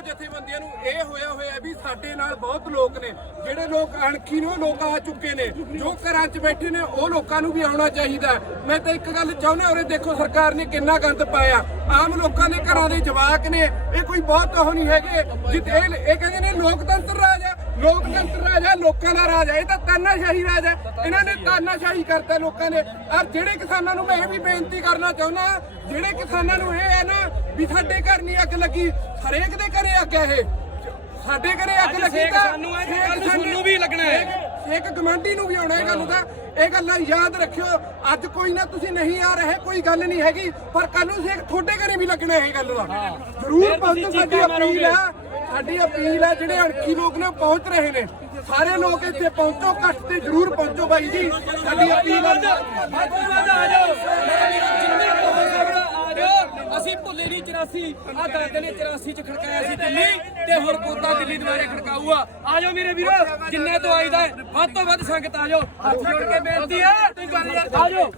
ਜਥੇਬੰਦੀਆਂ ਨੂੰ ਇਹ ਹੋਇਆ ਹੋਇਆ ਵੀ ਸਾਡੇ ਨਾਲ ਬਹੁਤ ਲੋਕ ਨੇ, ਜਿਹੜੇ ਲੋਕ ਅਣਖੀ ਨੇ, ਉਹ ਲੋਕ ਆ ਚੁੱਕੇ ਨੇ। ਜੋ ਘਰਾਂ 'ਚ ਬੈਠੇ ਨੇ, ਉਹ ਲੋਕਾਂ ਨੂੰ ਵੀ ਆਉਣਾ ਚਾਹੀਦਾ। ਮੈਂ ਤਾਂ ਇੱਕ ਗੱਲ ਚਾਹੁੰਦਾ ਉਰੇ ਦੇਖੋ ਸਰਕਾਰ ਨੇ ਕਿੰਨਾ ਗੰਦ ਪਾਇਆ। ਆਮ ਲੋਕਾਂ ਦੇ ਘਰਾਂ ਦੇ ਜਵਾਕ ਨੇ, ਇਹ ਕੋਈ ਬਹੁਤ ਉਹ ਨਹੀਂ ਹੈਗੇ। ਜਿੱਤੇ ਇਹ ਕਹਿੰਦੇ ਨੇ ਲੋਕਤੰਤਰ ਰਾਜ ਲੋਕਤੰਤਰ ਰਾਜ ਹੈ ਲੋਕਾਂ ਦਾ ਰਾਜ ਹੈ। ਇਹ ਤਾਂ ਤਾਨਾਸ਼ਾਹੀ ਰਾਜ ਹੈ। ਇਹਨਾਂ ਨੇ ਤਾਨਾਸ਼ਾਹੀ ਕਰਤਾ ਲੋਕਾਂ ਨੇ। ਔਰ ਜਿਹੜੇ ਕਿਸਾਨਾਂ ਨੂੰ ਮੈਂ ਇਹ ਵੀ ਬੇਨਤੀ ਕਰਨਾ ਚਾਹੁੰਦਾ ਜਿਹੜੇ ਕਿਸਾਨਾਂ ਨੂੰ ਇਹ ਹੈ ਨਾ ਵੀ ਸਾਡੇ ਘਰ ਨਹੀਂ ਅੱਗ ਲੱਗੀ ਹਰੇਕ ਦੇ ਘਰੇ ਅੱਗ ਹੈ ਇਹ। ਸਾਡੇ ਘਰੇ ਅੱਗ ਲੱਗੀ ਤਾਂ ਸਾਨੂੰ ਨੂੰ ਸਾਡੇ- ਤੁਹਾਨੂੰ ਵੀ ਲੱਗਣਾ ਹੈ। ਇੱਕ ਗਵਾਂਢੀ ਨੂੰ ਵੀ ਆਉਣਾ ਇਹ ਗੱਲ ਦਾ। ਇਹ ਗੱਲਾਂ ਯਾਦ ਰੱਖਿਓ। ਅੱਜ ਕੋਈ ਨਾ ਤੁਸੀਂ ਨਹੀਂ ਆ ਰਹੇ ਕੋਈ ਗੱਲ ਨਹੀਂ ਹੈਗੀ ਪਰ ਕੱਲ ਨੂੰ ਸੇਕ ਤੁਹਾਡੇ ਘਰੇ ਵੀ ਲੱਗਣਾ ਇਹ ਗੱਲ ਦਾ। ਜ਼ਰੂਰ ਪਹੁੰਚੋ ਸਾਡੀ ਅਪੀਲ। ਹੈ ਸਾਡੀ ਅਪੀਲ ਹੈ, ਜਿਹੜੇ ਅਣਖੀ ਲੋਕ ਨੇ ਪਹੁੰਚ ਰਹੇ ਨੇ। ਸਾਰੇ ਲੋਕ ਇੱਥੇ ਪਹੁੰਚੋ ਕੱਟ ਤੇ ਜ਼ਰੂਰ ਪਹੁੰਚੋ ਬਾਈ ਜੀ। ਸਾਡੀ ਅਪੀਲ ਹੈ। ਅਸੀਂ ਭੁੱਲੇ ਨਹੀਂ 84 ਆ ਦਾਦੇ ਨੇ 84 ਚ ਖੜਕਾਇਆ ਸੀ ਦਿੱਲੀ, ਤੇ ਹੁਣ ਪੋਤਾ ਦਿੱਲੀ ਦੁਆਰੇ ਖੜਕਾਊਗਾ। ਆ ਜਾਓ ਮੇਰੇ ਵੀਰੋ, ਜਿੰਨੇ ਤੋਂ ਆਈਦਾ ਵੱਧ ਤੋਂ ਵੱਧ ਸੰਗਤ ਆ ਜਾਓ। ਹੱਥ ਜੋੜ ਕੇ ਬੇਨਤੀ ਹੈ, ਆ ਜਾਓ।